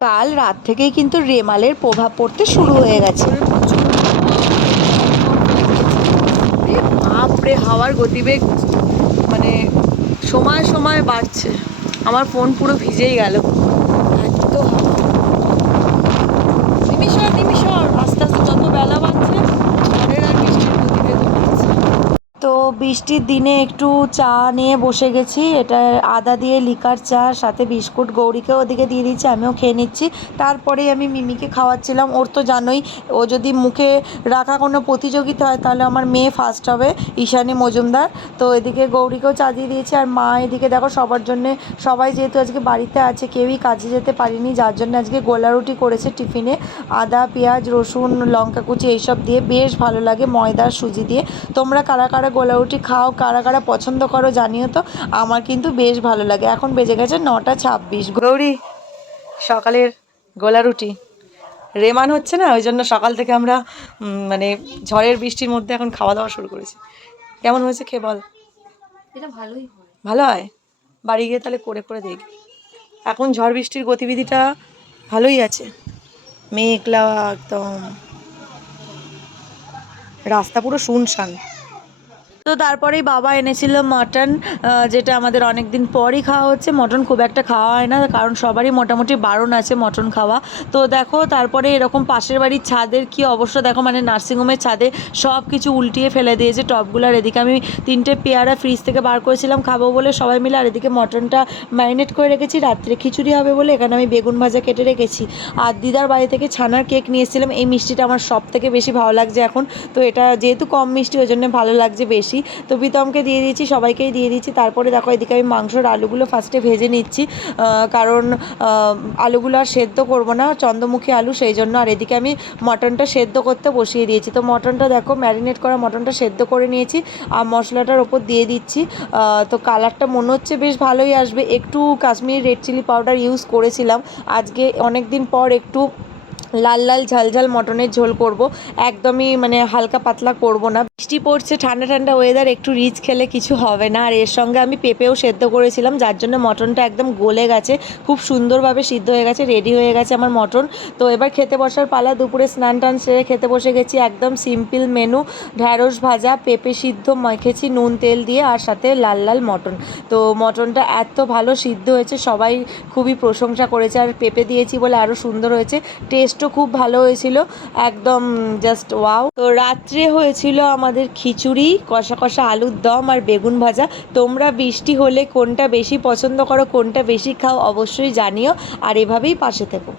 কাল রাত থেকেই কিন্তু রেমালের প্রভাব পড়তে শুরু হয়ে গেছে। বাপরে হাওয়ার গতিবেগ মানে সময় সময় বাড়ছে। আমার ফোন পুরো ভিজেই গেল। এত হাওয়া নিমিষর নিমিষর আস্তে আস্তে যত বেলা বাড়ছে ঝড়ের আর বৃষ্টির গতিবেগ বাড়ছে তো বৃষ্টির দিনে একটু চা নিয়ে বসে গেছি। এটা আদা দিয়ে লিকার চা, সাথে বিস্কুট গৌরীকে ওদিকে দিয়ে দিচ্ছি আমিও খেয়ে নিচ্ছি। তারপরেই আমি মিমিকে খাওয়াচ্ছিলাম। ওর তো জানোই, ও যদি মুখে রাখা কোনো প্রতিযোগিতা হয়, তাহলে আমার মেয়ে ফার্স্ট হবে, ঈশানী মজুমদার। তো এদিকে গৌরীকেও চা দিয়ে দিয়েছি, আর মা এদিকে দেখো সবার জন্যে, সবাই যেহেতু আজকে বাড়িতে আছে, কেউই কাজে যেতে পারিনি, যার জন্য আজকে গোলা রুটি করেছে টিফিনে। আদা, পেঁয়াজ, রসুন, লঙ্কা কুচি, এইসব দিয়ে বেশ ভালো লাগে ময়দার সুজি দিয়ে। তোমরা কারা কারা গোলা রুটি খাও কারা কারা পছন্দ করো জানিও তো। আমার কিন্তু বেশ ভালো লাগে। এখন বেজে গেছে নটা ছাব্বিশ। গৌরী সকালের গোলা রুটি। রেমান হচ্ছে না? ওই জন্য সকাল থেকে আমরা মানে ঝড়ের বৃষ্টির মধ্যে এখন খাওয়া দাওয়া শুরু করেছি। কেমন হয়েছে খেয়ে বল। এটা ভালোই হয়। ভালো হয়? বাড়ি গিয়ে তাহলে করে করে দেখবি এখন ঝড় বৃষ্টির গতিবিধিটা ভালোই আছে। মেঘলা একদম। রাস্তা পুরো শুনশান। তো তারপরেই বাবা এনেছিল মাটন যেটা আমাদের অনেক দিন পরই খাওয়া হচ্ছে। মটন খুব একটা খাওয়া হয় না, কারণ সবারই মোটামুটি বারণ আছে মটন খাওয়া। তো দেখো, তারপরে এরকম পাশের বাড়ির ছাদের কি অবশ্য দেখো মানে নার্সিংহোমের ছাদে সব কিছু উল্টিয়ে ফেলে দিয়েছে টপগুলার এদিকে আমি তিনটে পেয়ারা ফ্রিজ থেকে বার করেছিলাম খাব বলে। সবাই মিলে আর এদিকে মটনটা ম্যারিনেট করে রেখেছি। রাত্রে খিচুড়ি হবে বলে এখানে আমি বেগুন ভাজা কেটে রেখেছি। আর দিদার বাড়ি থেকে ছানার কেক নিয়ে এসেছিলাম। এই মিষ্টিটা আমার সব থেকে বেশি ভালো লাগছে এখন। তো এটা যেহেতু কম মিষ্টি, ওই জন্য ভালো লাগছে বেশি। তো প্রীতমকে দিয়ে দিয়েছি, সবাইকেই দিয়ে দিয়েছি। তারপরে দেখো এদিকে আমি মাংসর আলুগুলো ফার্স্টে ভেজে নিচ্ছি। কারণ আলুগুলো আর সেদ্ধ করব না, চন্দ্রমুখী আলু, সেই জন্য। আর এদিকে আমি মটনটা সেদ্ধ করতে বসিয়ে দিয়েছি। তো মটনটা দেখো ম্যারিনেট করা মটনটা সেদ্ধ করে নিয়েছি। আর মশলাটার ওপর দিয়ে দিচ্ছি। তো কালারটা মনে হচ্ছে বেশ ভালোই আসবে। একটু Kashmiri red chilli powder use করেছিলাম। আজকে অনেক দিন পর একটু লাল লাল ঝালঝাল মটনের ঝোল করব। একদমই মানে হালকা পাতলা করব না। বৃষ্টি পড়ছে, ঠান্ডা ঠান্ডা ওয়েদার একটু রিচ খেলে কিছু হবে না। আর এর সঙ্গে আমি পেঁপেও সেদ্ধ করেছিলাম, যার জন্য মটনটা একদম গলে গেছে, খুব সুন্দরভাবে সিদ্ধ হয়ে গেছে রেডি হয়ে গেছে আমার মটন। তো এবার খেতে বসার পালা, দুপুরে স্নান টান সেরে খেতে বসে গেছি। একদম সিম্পল মেনু ঢ্যাঁড়স ভাজা, পেঁপে সিদ্ধ মেখেছি নুন তেল দিয়ে, আর সাথে লাল লাল মটন। তো মটনটা এত ভালো সিদ্ধ হয়েছে, সবাই খুবই প্রশংসা করেছে। আর পেঁপে দিয়েছি বলে আরও সুন্দর হয়েছে টেস্টও খুব ভালো হয়েছিল, একদম জাস্ট ওয়াও তো রাত্রে হয়েছিল আমাদের খিচুড়ি, কষা কষা আলুর দম আর বেগুন ভাজা। তোমরা বৃষ্টি হলে কোনটা বেশি পছন্দ করো, কোনটা বেশি খাও অবশ্যই জানিও, আর এভাবেই পাশে থেকো।